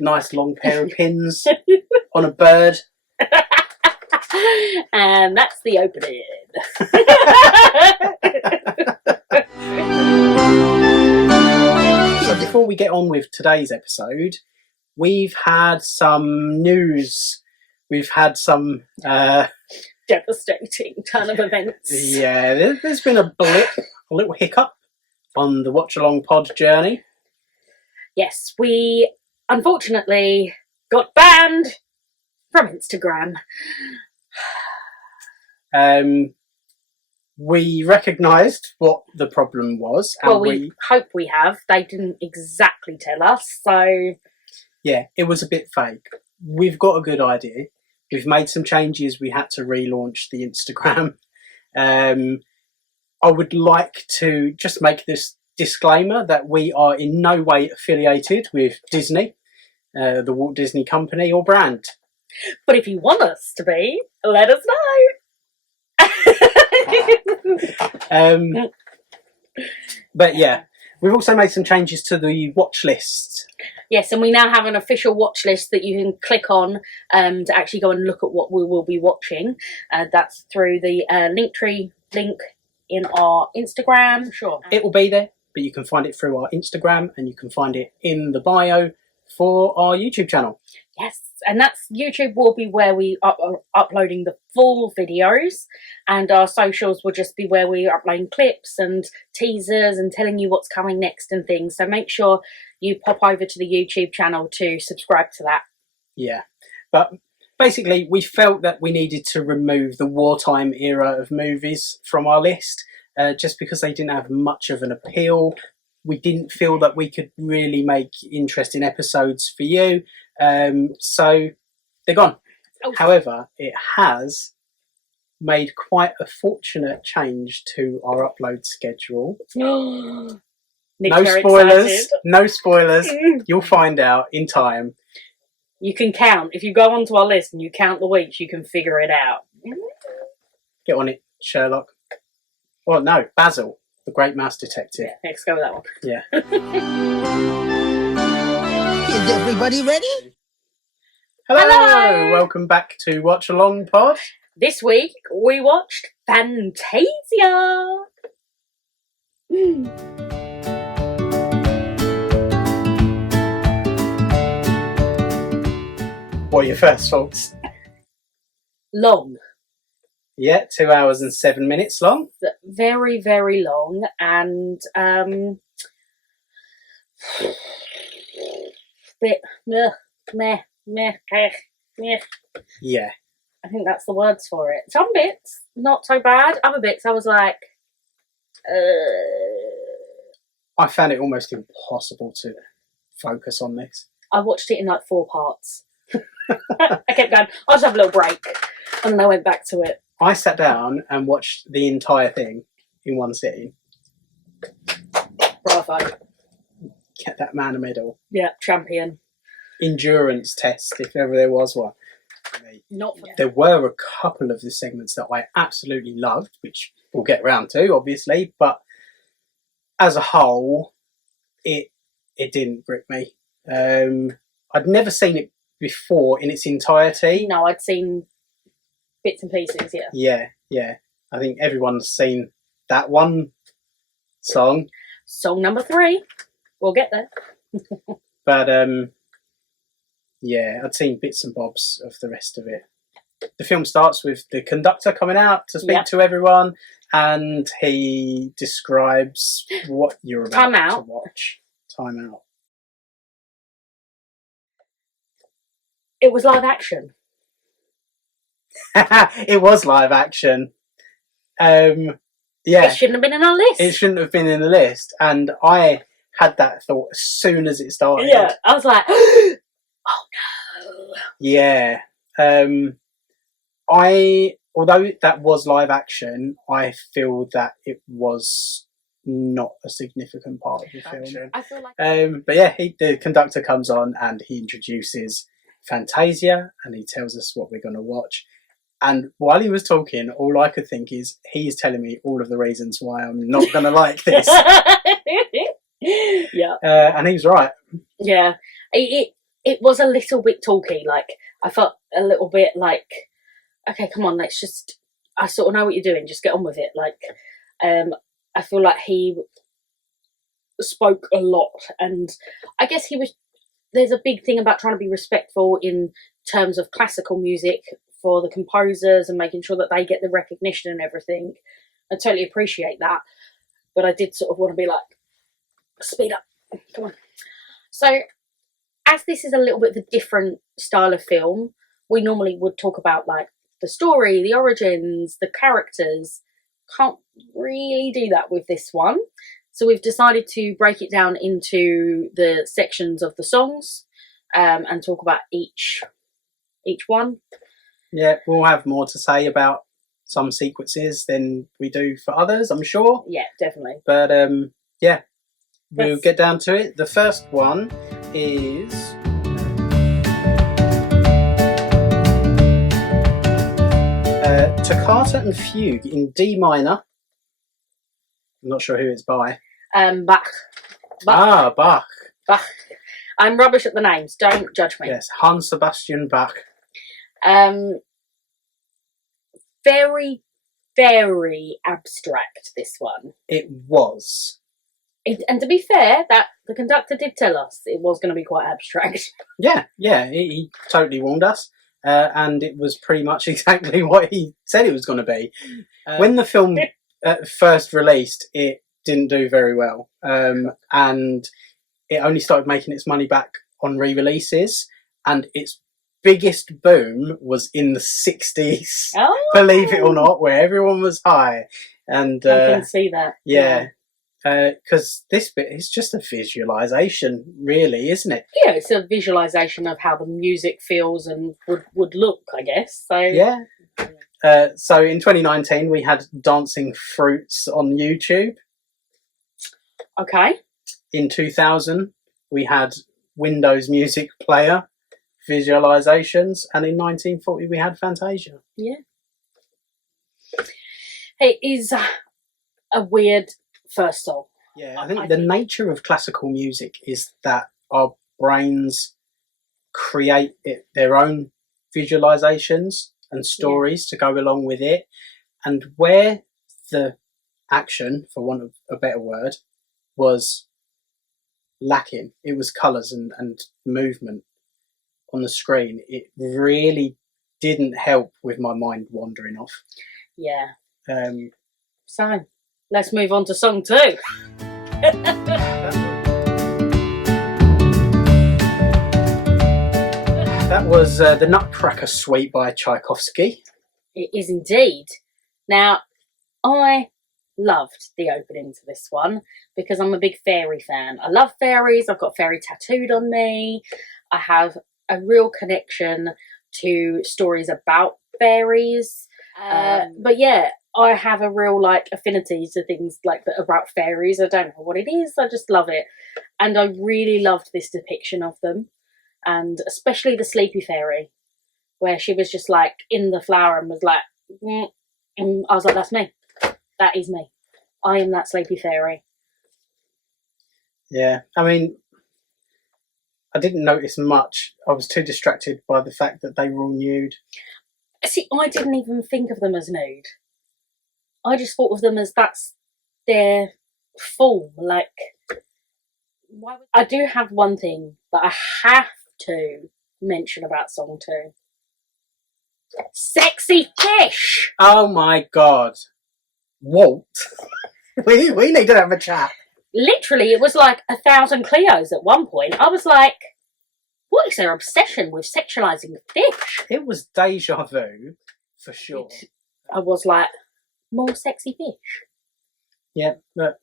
nice long pair of pins on a bird. And that's the opening. So before we get on with today's episode, we've had some news. We've had some Devastating ton of events. Yeah, there's been a blip, a little hiccup on the Watch Along Pod journey. Yes, we unfortunately got banned from Instagram. We recognised what the problem was. And well, we hope we have. They didn't exactly tell us, so... Yeah, it was a bit fake. We've got a good idea. We've made some changes. We had to relaunch the Instagram. I would like to just make this disclaimer that we are in no way affiliated with Disney, the Walt Disney company or brand. But if you want us to be, let us know. But yeah, we've also made some changes to the watch list. Yes, and we now have an official watch list that you can click on to actually go and look at what we will be watching. That's through the Linktree link in our Instagram. Sure. It will be there, but you can find it through our Instagram and you can find it in the bio for our YouTube channel. Yes, and that's YouTube will be where we are uploading the full videos, and our socials will just be where we are uploading clips and teasers and telling you what's coming next and things. So make sure you pop over to the YouTube channel to subscribe to that. Yeah, but basically we felt that we needed to remove the wartime era of movies from our list just because they didn't have much of an appeal. We didn't feel that we could really make interesting episodes for you. So they're gone. Oh. However, it has made quite a fortunate change to our upload schedule. Nick's No spoilers. excited. No spoilers. You'll find out in time. You can count. If you go onto our list and you count the weeks, you can figure it out. Get on it, Sherlock. Well, no, Basil, the great mouse detective. Yeah, let's go with that one. Yeah. Is everybody ready? Hello! Welcome back to Watch Along Pod. This week we watched Fantasia. What are your first thoughts? Long. Yeah, 2 hours and 7 minutes long. Very, very long, and bit meh. Yeah. I think that's the words for it. Some bits not so bad. Other bits I was like, I found it almost impossible to focus on this. I watched it in like 4 parts. I kept going, I'll just have a little break, and then I went back to it. I sat down and watched the entire thing in one sitting. Bravo. Get that man a medal. Yeah, champion. Endurance test, if ever there was one. Not for There were a couple of the segments that I absolutely loved, which we'll get round to, obviously, but as a whole, it didn't grip me. I'd never seen it before in its entirety. No, I'd seen bits and pieces, yeah. Yeah. I think everyone's seen that one song. Song number 3. We'll get there. But, yeah, I'd seen bits and bobs of the rest of it. The film starts with the conductor coming out to speak to everyone, and he describes what you're about to watch. Time out. It was live action. It was live action. Yeah. It shouldn't have been in our list. It shouldn't have been in the list. And I had that thought as soon as it started. Yeah, I was like, oh no. Yeah. Although that was live action, I feel that it was not a significant part of the film. I feel like But yeah, the conductor comes on and he introduces Fantasia and he tells us what we're going to watch. And while he was talking, all I could think is he's telling me all of the reasons why I'm not going to like this. Yeah. And he was right. Yeah. It it was a little bit talky. Like, I felt a little bit like, okay, come on, let's just, I sort of know what you're doing, just get on with it. Like, I feel like he spoke a lot, and I guess there's a big thing about trying to be respectful in terms of classical music for the composers and making sure that they get the recognition and everything. I totally appreciate that, but I did sort of want to be like, speed up, come on. So, as this is a little bit of a different style of film, we normally would talk about like the story, the origins, the characters. Can't really do that with this one. So we've decided to break it down into the sections of the songs, and talk about each one. Yeah, we'll have more to say about some sequences than we do for others, I'm sure. Yeah, definitely. But yeah, we'll get down to it. The first one is Toccata and Fugue in D minor. I'm not sure who it's by. Bach. Bach. Bach. I'm rubbish at the names. Don't judge me. Yes, Hans Sebastian Bach. Very, very abstract, this one. It was. And to be fair, that the conductor did tell us it was going to be quite abstract. Yeah, he totally warned us. And it was pretty much exactly what he said it was going to be. When the film first released, it didn't do very well. And it only started making its money back on re-releases. And its biggest boom was in the 60s, believe it or not, where everyone was high. And I can see that. Yeah. Because this bit is just a visualization, really, isn't it? Yeah, it's a visualization of how the music feels and would look, I guess. So yeah. So in 2019, we had Dancing Fruits on YouTube. Okay. In 2000, we had Windows Music Player visualizations, and in 1940, we had Fantasia. Yeah. It is a weird first song. Yeah, I think the nature of classical music is that our brains create their own visualizations and stories to go along with it, and where the action, for want of a better word, was lacking, it was colours and movement on the screen. It really didn't help with my mind wandering off. Yeah. So let's move on to song 2. That was the Nutcracker Suite by Tchaikovsky. It is indeed. Now, I loved the opening to this one because I'm a big fairy fan. I love fairies. I've got fairy tattooed on me. I have a real connection to stories about fairies. But yeah, I have a real affinity to things like that about fairies. I don't know what it is. I just love it. And I really loved this depiction of them. And especially the sleepy fairy, where she was just in the flower and was and I was like, that's me. That is me. I am that sleepy fairy. Yeah, I mean, I didn't notice much. I was too distracted by the fact that they were all nude. See, I didn't even think of them as nude. I just thought of them as that's their form. I do have one thing that I have to mention about song 2. Sexy fish! Oh my god. Walt. we need to have a chat. Literally, it was 1,000 Cleos at one point. I was like, what is their obsession with sexualizing fish? It was deja vu, for sure. I was like, more sexy fish. Yeah, but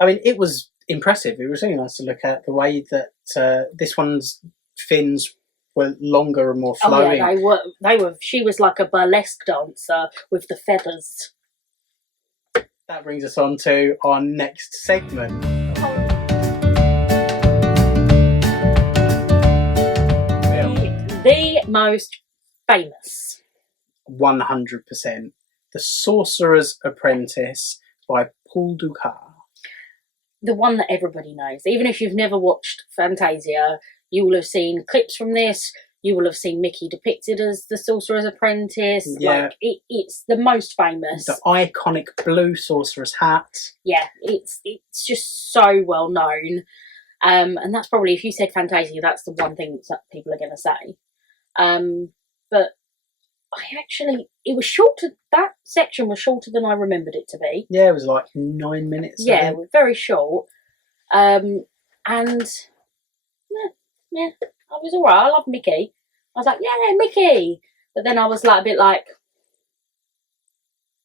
I mean, it was impressive. It was really nice to look at the way that this one's fins were longer and more flowing. Oh yeah, they were. She was like a burlesque dancer with the feathers. That brings us on to our next segment. The most famous. 100%. The Sorcerer's Apprentice by Paul Dukas. The one that everybody knows. Even if you've never watched Fantasia, You will have seen clips from this. You will have seen Mickey depicted as the Sorcerer's Apprentice. Yeah. Like, it's the most famous. The iconic blue sorcerer's hat. Yeah, it's just so well known. And that's probably, if you said Fantasia, that's the one thing that people are going to say. But it was shorter, that section was shorter than I remembered it to be. Yeah, it was like 9 minutes. Yeah, it was very short. And yeah, I was alright. I love Mickey. I was like, yeah, Mickey. But then I was like a bit like,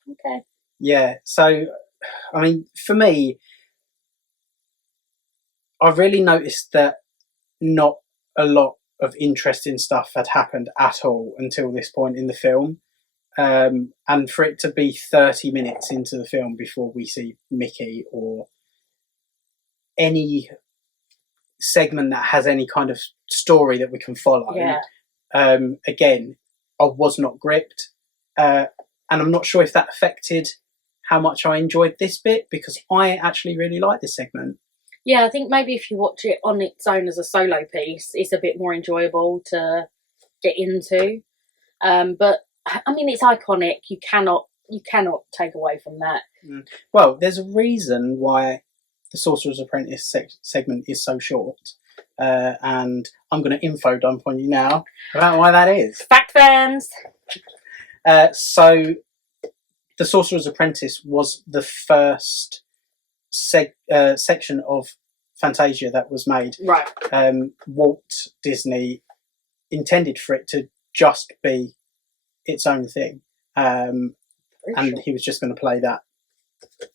okay. Yeah, so, I mean, for me, I really noticed that not a lot of interesting stuff had happened at all until this point in the film. And for it to be 30 minutes into the film before we see Mickey or any segment that has any kind of story that we can follow, again, I was not gripped. And I'm not sure if that affected how much I enjoyed this bit, because I actually really like this segment. Yeah, I think maybe if you watch it on its own as a solo piece, it's a bit more enjoyable to get into. But I mean, it's iconic. You cannot take away from that. Well, there's a reason why the Sorcerer's Apprentice segment is so short, and I'm going to info dump on you now about why that is. Fact fans. So, the Sorcerer's Apprentice was the first section of Fantasia that was made. Right. Walt Disney intended for it to just be its own thing, and he was just going to play that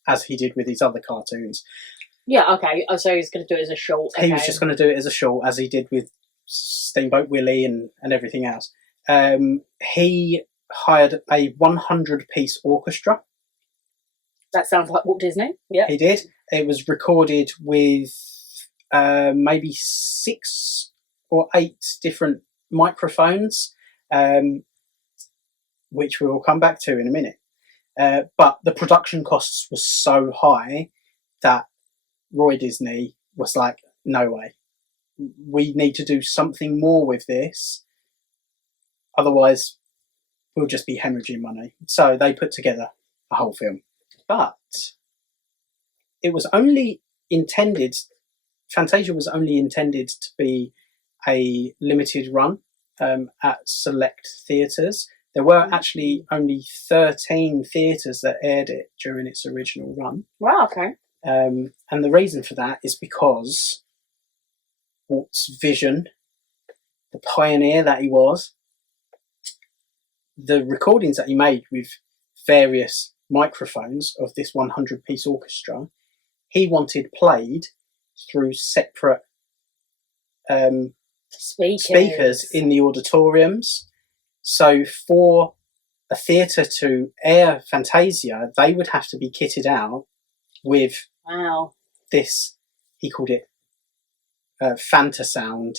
as he did with his other cartoons. Yeah, okay. Oh, so he's going to do it as a short. Okay. He was just going to do it as a short, as he did with Steamboat Willie and everything else. He hired a 100-piece orchestra. That sounds like Walt Disney. Yeah, he did. It was recorded with maybe 6 or 8 different microphones, which we will come back to in a minute. But the production costs were so high that Roy Disney was like, no way. We need to do something more with this. Otherwise, we'll just be hemorrhaging money. So they put together a whole film. But it was only intended, Fantasia was only intended to be a limited run at select theatres. There were actually only 13 theatres that aired it during its original run. Wow, okay. And the reason for that is because Walt's vision, the pioneer that he was, the recordings that he made with various microphones of this 100-piece orchestra, he wanted played through separate speakers in the auditoriums. So for a theatre to air Fantasia, they would have to be kitted out with this, he called it Fantasound.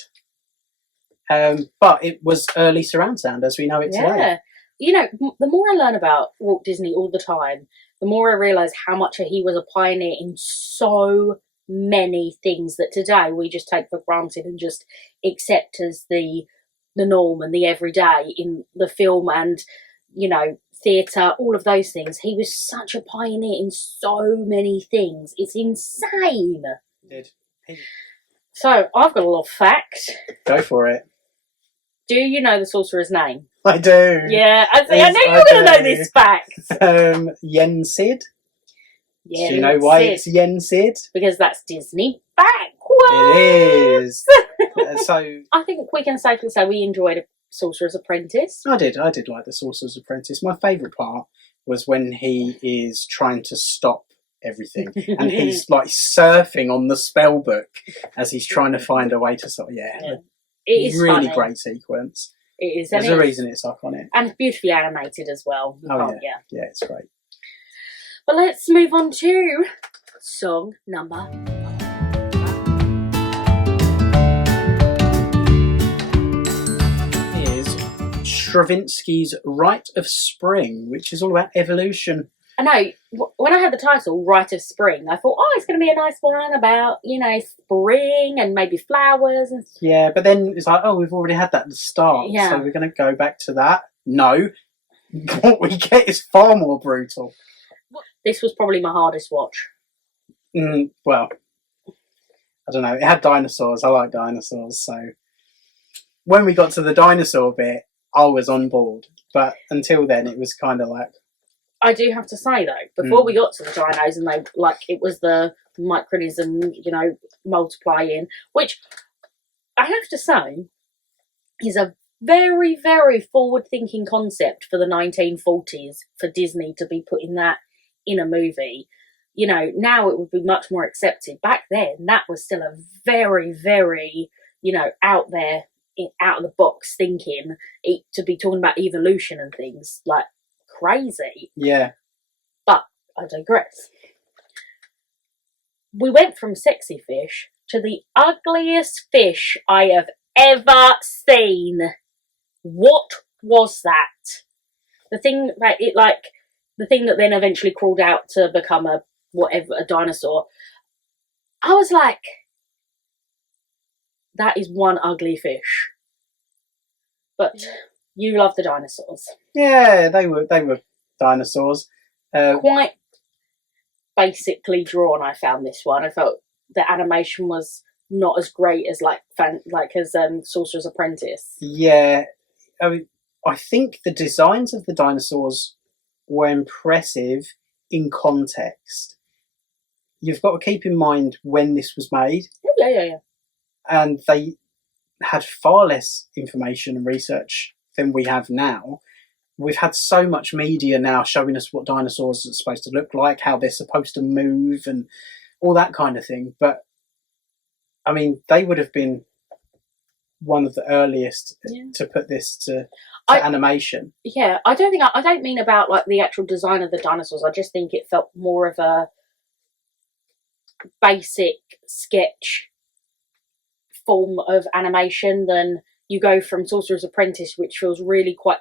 But it was early surround sound as we know it today. You know, the more I learn about Walt Disney all the time, the more I realise how much he was a pioneer in so many things that today we just take for granted and just accept as the norm and the everyday in the film and, you know, theatre, all of those things. He was such a pioneer in so many things. It's insane. He did. So, I've got a little fact. Go for it. Do you know the sorcerer's name? I do. Yeah, I knew you were going to know this fact. Yen Sid. Yen Do you know why Sid. it's Yen Sid? Because that's Disney backwards. It is. So I think we can safely say we enjoyed Sorcerer's Apprentice. I did like the Sorcerer's Apprentice. My favourite part was when he is trying to stop everything and he's like surfing on the spell book as he's trying to find a way to stop. Yeah. It is really funny. Great sequence. It is. There's a reason it's iconic. And it's beautifully animated as well. Yeah, it's great. But let's move on to song number. Stravinsky's Rite of Spring, which is all about evolution. I know, when I had the title, Rite of Spring, I thought, oh, it's going to be a nice one about, spring and maybe flowers. And Yeah, but then it's like, oh, we've already had that at the start, so we're going to go back to that. No. What we get is far more brutal. This was probably my hardest watch. Well, I don't know. It had dinosaurs. I like dinosaurs, so when we got to the dinosaur bit, I was on board. But until then, it was kind of like... I do have to say, though, before we got to the dinos and it was the micronism, multiplying, which I have to say is a very, very forward-thinking concept for the 1940s for Disney to be putting that in a movie. Now it would be much more accepted. Back then, that was still a very, very, out there, out of the box thinking, to be talking about evolution and things, like, crazy. Yeah. But I digress. We went from sexy fish to the ugliest fish I have ever seen. What was that? The thing the thing that then eventually crawled out to become a dinosaur. I was like, that is one ugly fish. But you love the dinosaurs. Yeah, they were dinosaurs. Quite basically drawn. I found this one. I felt the animation was not as great as Sorcerer's Apprentice. Yeah, I think the designs of the dinosaurs were impressive in context. You've got to keep in mind when this was made. Yeah. And they had far less information and research than we have now. We've had so much media now showing us what dinosaurs are supposed to look like, how they're supposed to move and all that kind of thing. But, I mean, they would have been one of the earliest to put this to animation. Yeah, I don't mean about like the actual design of the dinosaurs. I just think it felt more of a basic sketch form of animation than you go from Sorcerer's Apprentice, which feels really quite,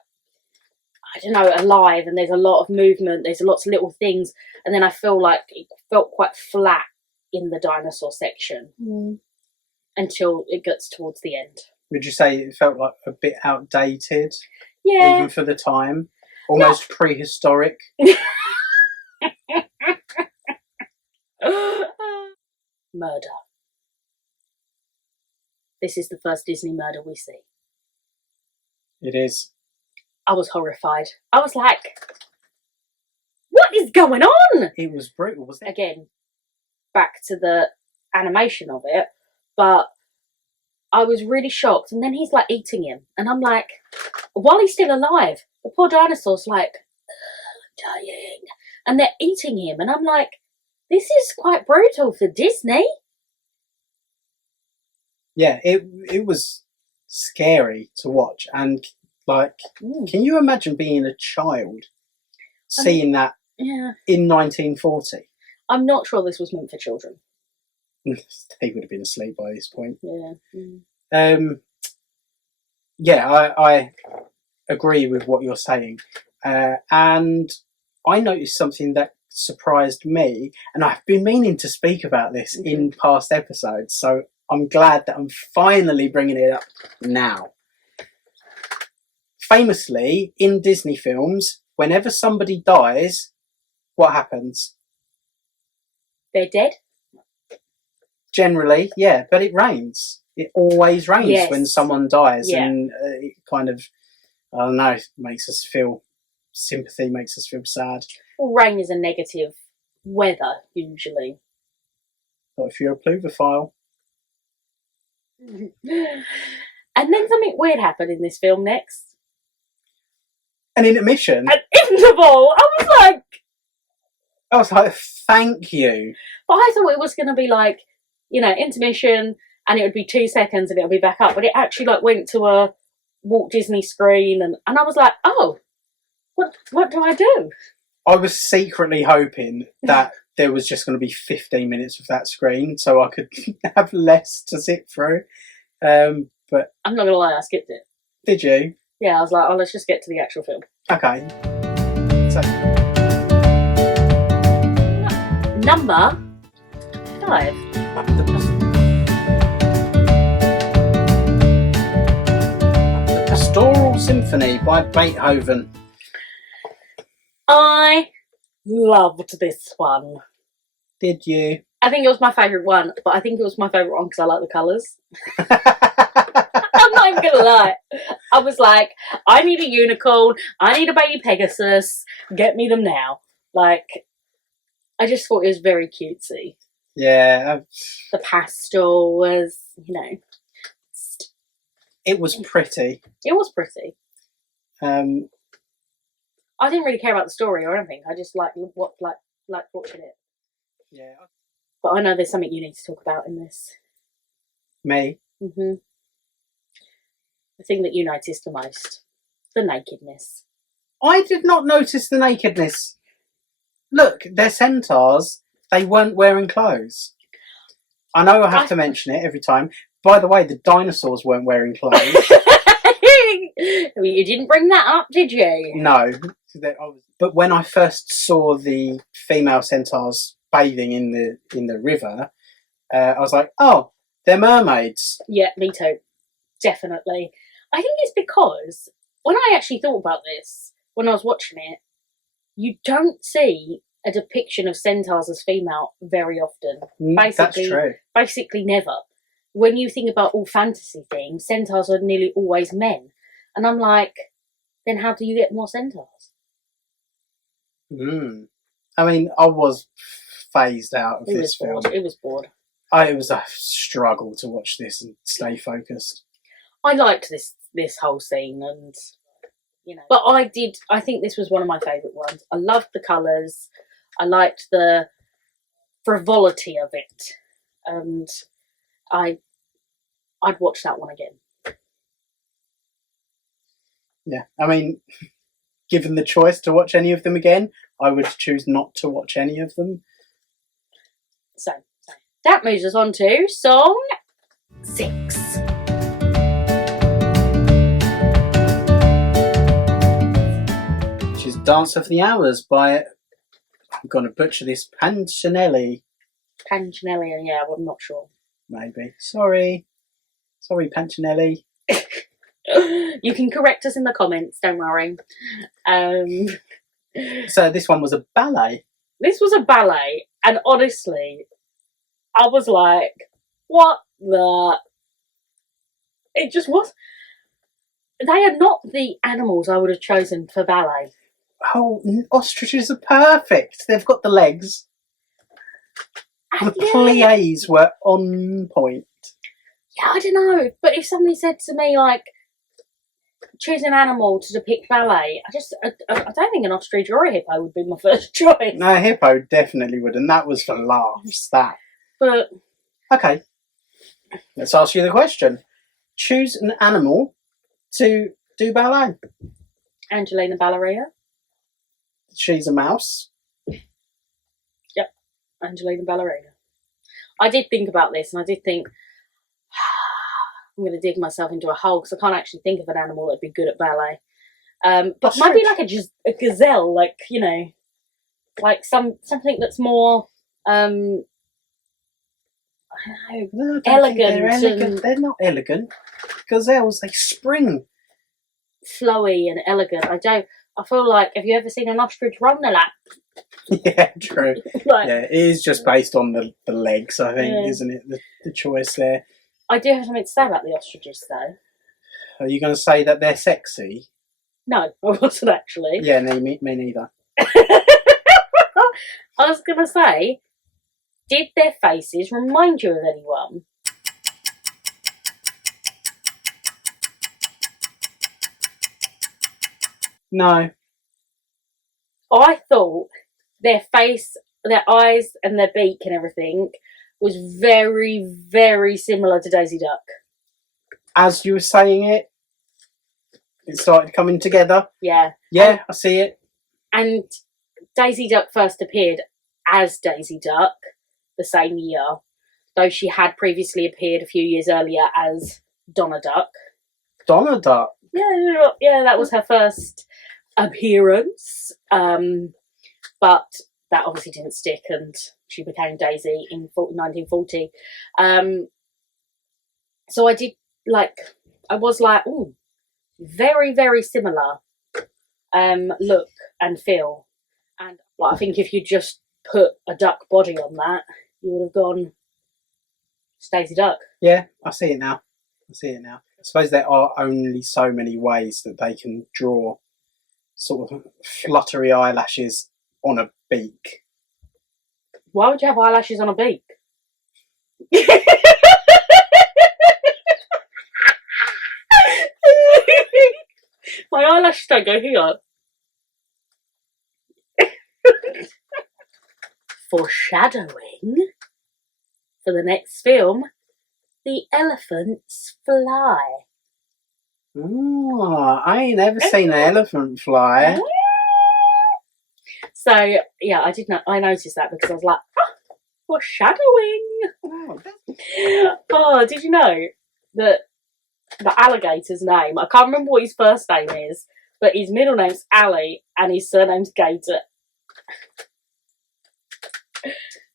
I don't know, alive, and there's a lot of movement, there's lots of little things, and then I feel like it felt quite flat in the dinosaur section until it gets towards the end. Would you say it felt like a bit outdated? Yeah. Even for the time? Almost prehistoric? Murder. This is the first Disney murder we see. It is. I was horrified. I was like, what is going on? It was brutal, wasn't it? Again, back to the animation of it, but I was really shocked. And then he's like eating him, and I'm like, while he's still alive, the poor dinosaur's like, dying, and they're eating him, and I'm like, this is quite brutal for Disney. Yeah, it was scary to watch, and like, can you imagine being a child seeing that in 1940? I'm not sure this was meant for children. They would have been asleep by this point. Yeah. I agree with what you're saying, and I noticed something that surprised me, and I've been meaning to speak about this in past episodes, so I'm glad that I'm finally bringing it up now. Famously, in Disney films, whenever somebody dies, what happens? They're dead? Generally, yeah, but it rains. It always rains when someone dies, and it kind of, I don't know, makes us feel sympathy, makes us feel sad. Well, rain is a negative weather, usually. Not if you're a pluvophile. And then something weird happened in this film next. An intermission? An interval! I was like, thank you. But I thought it was going to be like, intermission, and it would be 2 seconds and it would be back up. But it actually went to a Walt Disney screen, and I was like, oh, what do I do? I was secretly hoping that there was just going to be 15 minutes of that screen so I could have less to sit through. But I'm not going to lie, I skipped it. Did you? Yeah, I was like, oh, let's just get to the actual film. Okay. So Number 5. The Pastoral Symphony by Beethoven. I loved this one. Did you? I think it was my favourite one, but I think it was my favourite one because I like the colours. I'm not even gonna lie. I was like, I need a unicorn, I need a baby Pegasus, get me them now. Like, I just thought it was very cutesy. Yeah. The pastel was, It was pretty. it was pretty. Um, I didn't really care about the story or anything. I just like watching it. yeah. But I know there's something you need to talk about in this. Me. The thing that you noticed the most. The nakedness. I did not notice the nakedness. Look, they're centaurs. They weren't wearing clothes. I know I have to mention it every time. By the way, the dinosaurs weren't wearing clothes. You didn't bring that up, did you? No. But when I first saw the female centaurs bathing in the river, I was like, oh, they're mermaids. Yeah, me too. Definitely. I think it's because when I actually thought about this, when I was watching it, you don't see a depiction of centaurs as female very often. That's true. Basically never. When you think about all fantasy things, centaurs are nearly always men. And I'm like, then how do you get more centaurs? I mean, I was phased out of this film. It was bored. It was a struggle to watch this and stay focused. I liked this whole scene, and but I think this was one of my favourite ones. I loved the colours. I liked the frivolity of it, and I'd watch that one again. Yeah, I mean, given the choice to watch any of them again, I would choose not to watch any of them. So that moves us on to song 6. Which is Dance of the Hours by, I'm going to butcher this, Pancinelli. Pancinelli, yeah, I'm not sure. Maybe. Sorry, Pancinelli. You can correct us in the comments, don't worry. So this one was a ballet. This was a ballet, and honestly, I was like, what the... It just was... They are not the animals I would have chosen for ballet. Oh, ostriches are perfect. They've got the legs. The pliés were on point. Yeah, I don't know, but if somebody said to me, like, choose an animal to depict ballet, I don't think an ostrich or a hippo would be my first choice. No, a hippo definitely would, and that was for laughs, that. But... Okay, let's ask you the question. Choose an animal to do ballet. Angelina Ballerina. She's a mouse. Yep, Angelina Ballerina. I did think about this, and I did think, I'm going to dig myself into a hole because I can't actually think of an animal that'd be good at ballet. But maybe like a gazelle, like, like something that's more, I don't know, elegant. They're not elegant. Gazelles, they spring. Flowy and elegant. I feel like, have you ever seen an ostrich run the lap? Yeah, true. Like, yeah, it is just based on the legs, I think, isn't it? The choice there. I do have something to say about the ostriches, though. Are you going to say that they're sexy? No, I wasn't actually. Yeah, no, me neither. I was going to say, did their faces remind you of anyone? No. I thought their face, their eyes and their beak and everything was very, very similar to Daisy Duck. As you were saying it, it started coming together. Yeah. Yeah, I see it. And Daisy Duck first appeared as Daisy Duck the same year, though she had previously appeared a few years earlier as Donna Duck. Donna Duck? Yeah, that was her first appearance. But that obviously didn't stick, and she became Daisy in 1940. So I did I was like, oh, very, very similar look and feel. And I think if you just put a duck body on that, you would have gone Daisy Duck. Yeah, I see it now. I suppose there are only so many ways that they can draw sort of fluttery eyelashes on a beak. Why would you have eyelashes on a beak? My eyelashes don't go here. Foreshadowing for the next film, the elephants fly. Oh, I ain't ever seen an elephant fly. So yeah, I noticed that because I was like, foreshadowing. Oh, did you know that the alligator's name, I can't remember what his first name is, but his middle name's Ali and his surname's Gator.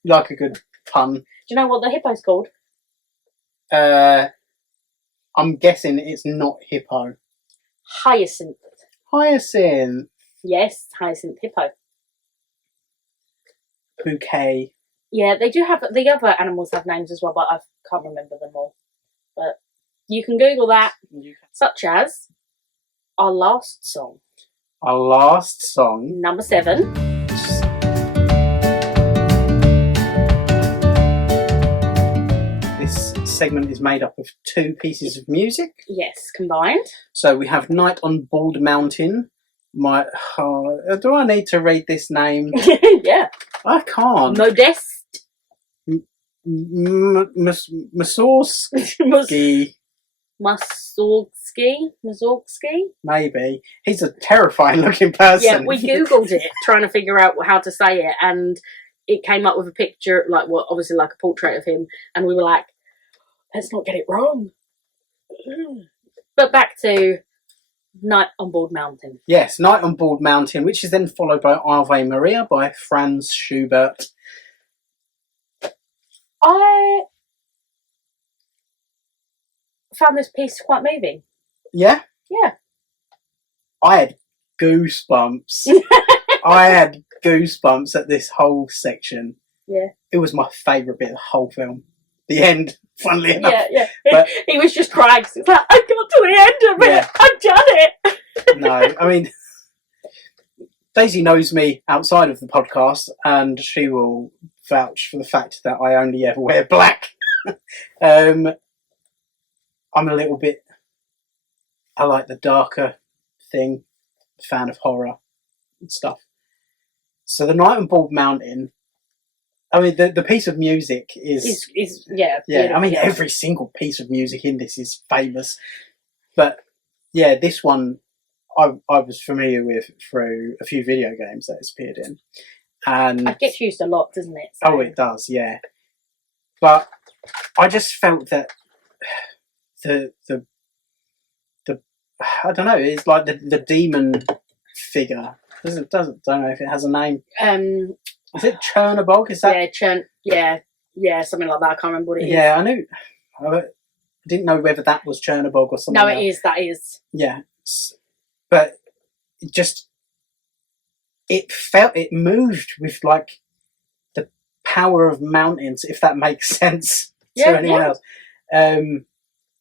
Like a good pun. Do you know what the hippo's called? I'm guessing it's not hippo. Hyacinth. Hyacinth. Yes, hyacinth hippo. Bouquet. Yeah, they do have, the other animals have names as well, but I can't remember them all. But you can Google that, such as our last song. Our last song. Number 7. This segment is made up of 2 pieces of music. Yes, combined. So we have Night on Bald Mountain. Do I need to read this name? Yeah. I can't. Modest. Mussorgsky. Mussorgsky? Maybe. He's a terrifying looking person. Yeah, we Googled it, trying to figure out how to say it, and it came up with a picture, obviously like a portrait of him, and we were like, let's not get it wrong. But back to Night on Bald Mountain. Yes, Night on Bald Mountain, which is then followed by Ave Maria by Franz Schubert. I found this piece quite moving. Yeah? Yeah. I had goosebumps. I had goosebumps at this whole section. Yeah. It was my favourite bit of the whole film. The end, funnily enough. Yeah. But he was just crying. It's like, I got to the end of it. Yeah. I've done it. No, I mean, Daisy knows me outside of the podcast, and she will vouch for the fact that I only ever wear black. I'm a little bit, I like the darker thing, fan of horror and stuff. So the Night on Bald Mountain, I mean, the piece of music is yeah. I mean, every single piece of music in this is famous, but yeah, this one I was familiar with through a few video games that it's appeared in, and it gets used a lot, doesn't it? So. Oh, it does, yeah. But I just felt that the I don't know, it's like the demon figure. Don't know if it has a name. Is it Chernobog? Is that? Yeah, something like that. I can't remember what it is. Yeah, I knew. I didn't know whether that was Chernobog or something. No, else. it is. That is. Yeah, but it moved with like the power of mountains, if that makes sense to anyone else.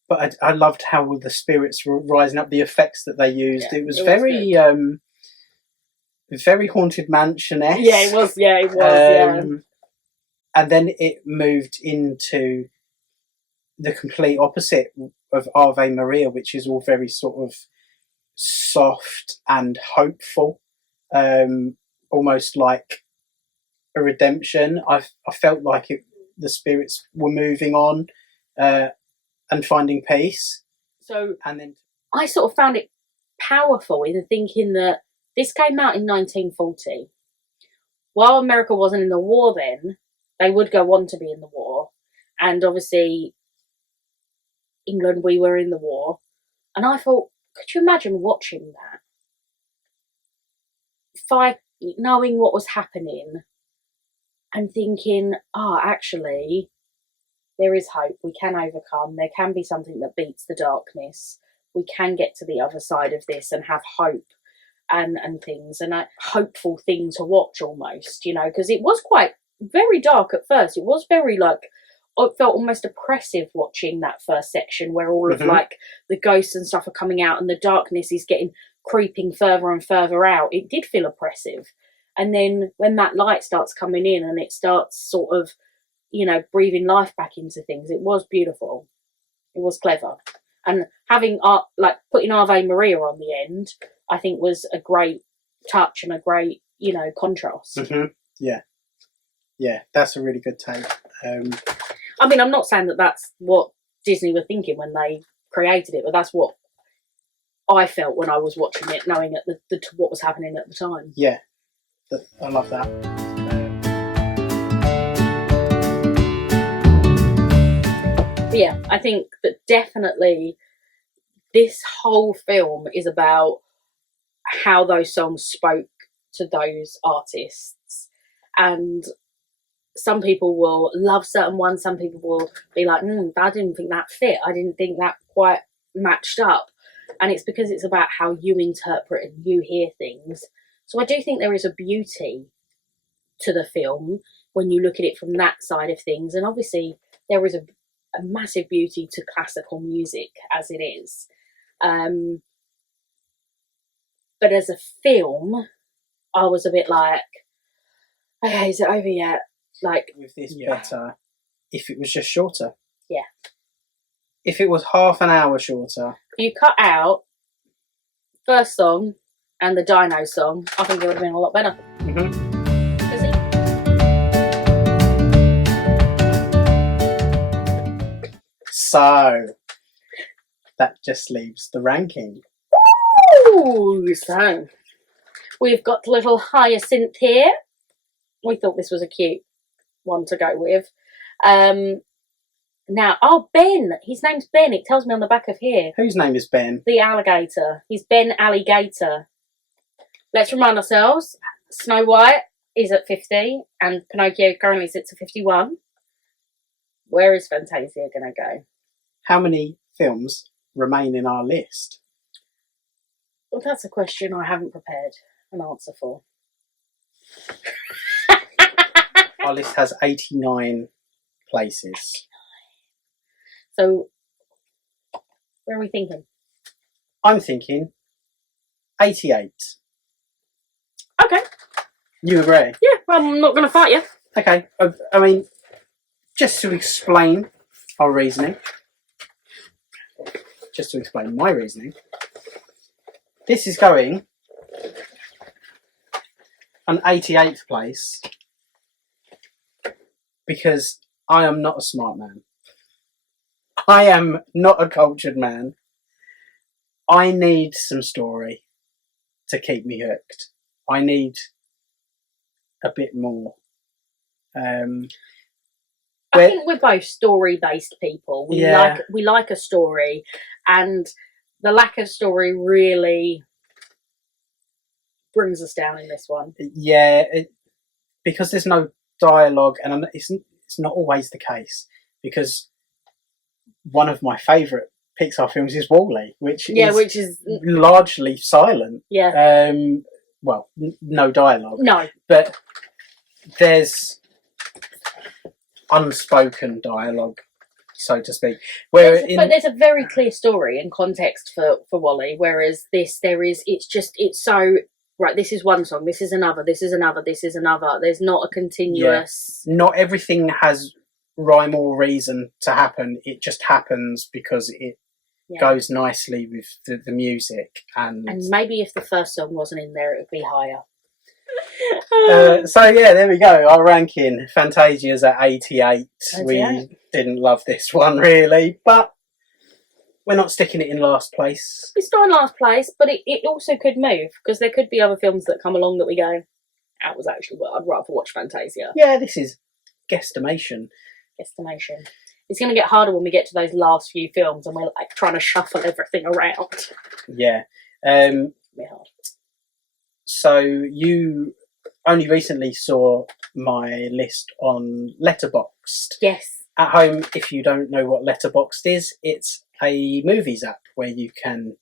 But I loved how the spirits were rising up, the effects that they used. Yeah, it was very Haunted Mansion-esque. Yeah, it was. Yeah, it was. And then it moved into the complete opposite of Ave Maria, which is all very sort of soft and hopeful, almost like a redemption. I felt like the spirits were moving on and finding peace. So, and then I sort of found it powerful in thinking that this came out in 1940. While America wasn't in the war then, they would go on to be in the war. And obviously, England, we were in the war. And I thought, could you imagine watching that? Knowing what was happening, and thinking, actually, there is hope. We can overcome. There can be something that beats the darkness. We can get to the other side of this and have hope and things, and a hopeful thing to watch almost, you know, because it was quite very dark at first. It was very it felt almost oppressive watching that first section where all of like the ghosts and stuff are coming out and the darkness is getting creeping further and further out. It did feel oppressive. And then when that light starts coming in and it starts sort of, you know, breathing life back into things, it was beautiful. It was clever. And having putting Ave Maria on the end, I think was a great touch and a great, you know, contrast. Yeah, that's a really good take. I mean, I'm not saying that that's what Disney were thinking when they created it, but that's what I felt when I was watching it, knowing at what was happening at the time. Yeah, I love that. But yeah, I think that definitely this whole film is about how those songs spoke to those artists. And some people will love certain ones, some people will be like, I didn't think that fit, I didn't think that quite matched up. And it's because it's about how you interpret and you hear things. So I do think there is a beauty to the film when you look at it from that side of things. And obviously there is a massive beauty to classical music as it is. But as a film, I was a bit like, okay, is it over yet? Like, with this better if it was just shorter. Yeah. If it was half an hour shorter. You cut out first song and the Dino song, I think it would have been a lot better. So that just leaves the ranking. Ooh, so we've got little Hyacinth here. We thought this was a cute one to go with. Now, Ben. His name's Ben. It tells me on the back of here. Whose name is Ben? The alligator. He's Ben Alligator. Let's remind ourselves, Snow White is at 50 and Pinocchio currently sits at 51. Where is Fantasia going to go? How many films remain in our list? Well, that's a question I haven't prepared an answer for. Our list has 89 places. So, where are we thinking? I'm thinking 88. Okay. You agree? Yeah, well, I'm not going to fight you. Okay. I mean, just to explain our reasoning, just to explain my reasoning, this is going on 88th place because I am not a smart man. I am not a cultured man. I need some story to keep me hooked. I need a bit more. I think we're both story-based people. We like a story, and the lack of story really brings us down in this one. Yeah, because there's no dialogue, and it's not always the case. Because one of my favourite Pixar films is WALL-E, which is largely silent. Yeah. Well, no dialogue. No. But there's unspoken dialogue, so to speak. But there's a very clear story and context for WALL-E, whereas it's so, right, this is one song, this is another, this is another, this is another. There's not a continuous... Yeah. Not everything has rhyme or reason to happen. It just happens because it goes nicely with the music. And maybe if the first song wasn't in there, it would be higher. So yeah, there we go. Our ranking. Fantasia's at 88. We didn't love this one really, but we're not sticking it in last place. It's not in last place, but it also could move, because there could be other films that come along that we go, that was actually what I'd rather watch Fantasia. Yeah, this is guesstimation. It's going to get harder when we get to those last few films and we're like trying to shuffle everything around. Yeah. It'll be hard. So you only recently saw my list on Letterboxd. Yes. At home, if you don't know what Letterboxd is, it's a movies app where you can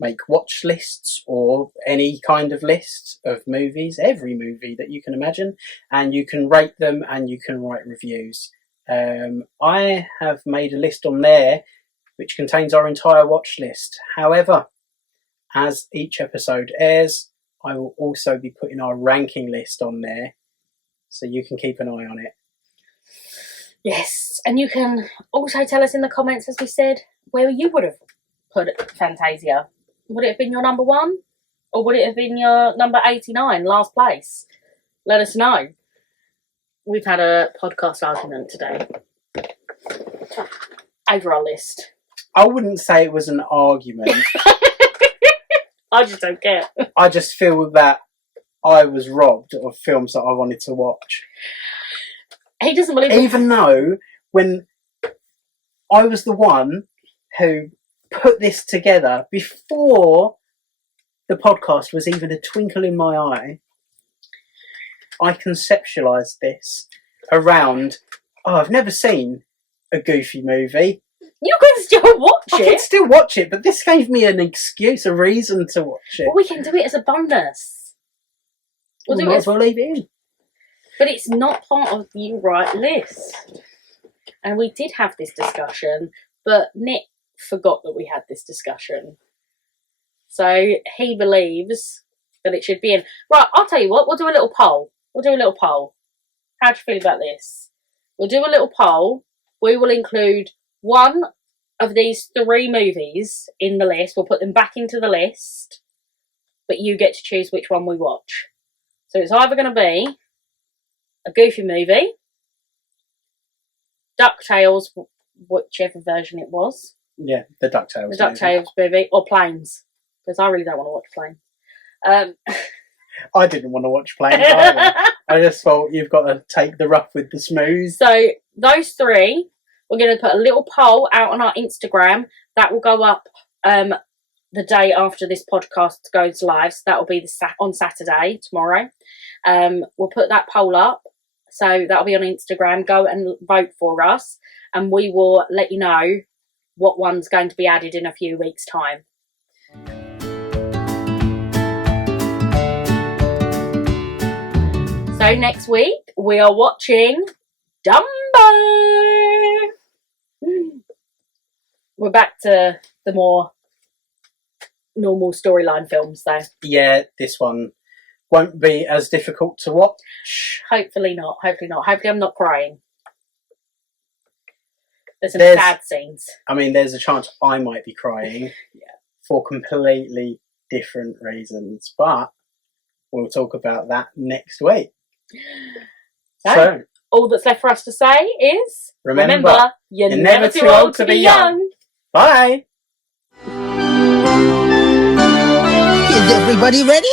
make watch lists or any kind of list of movies, every movie that you can imagine, and you can rate them and you can write reviews. I have made a list on there which contains our entire watch list. However, as each episode airs, I will also be putting our ranking list on there, so you can keep an eye on it. Yes, and you can also tell us in the comments, as we said, where you would have put Fantasia. Would it have been your number 1? Or would it have been your number 89, last place? Let us know. We've had a podcast argument today over our list. I wouldn't say it was an argument. I just don't care. I just feel that I was robbed of films that I wanted to watch. He doesn't believe it. Even though when I was the one who put this together before the podcast was even a twinkle in my eye, I conceptualised this around, I've never seen a Goofy movie. You can still watch I it. can still watch it, but this gave me an excuse, a reason to watch it. Well, we can do it as a bonus. We might as well leave it in. But it's not part of the You Right list. And we did have this discussion, but Nick forgot that we had this discussion. So he believes that it should be in. Right, I'll tell you what, we'll do a little poll. How do you feel about this? We'll do a little poll. We will include one of these 3 movies in the list. We'll put them back into the list, but you get to choose which one we watch. So it's either going to be a Goofy movie, DuckTales, whichever version it was. Yeah, the DuckTales. The DuckTales movie, or Planes, because I really don't want to watch Planes. I didn't want to watch Planes either. I just thought you've got to take the rough with the smooth. So those 3, we're going to put a little poll out on our Instagram. That will go up the day after this podcast goes live. So that will be on Saturday, tomorrow. We'll put that poll up. So that'll be on Instagram. Go and vote for us. And we will let you know what one's going to be added in a few weeks' time. So next week, we are watching Dumbo. We're back to the more normal storyline films, though. Yeah, this one won't be as difficult to watch. Hopefully not. Hopefully I'm not crying. There's some sad scenes. I mean, there's a chance I might be crying for completely different reasons, but we'll talk about that next week. So all that's left for us to say is, remember you're never too old to be young. Bye! Is everybody ready?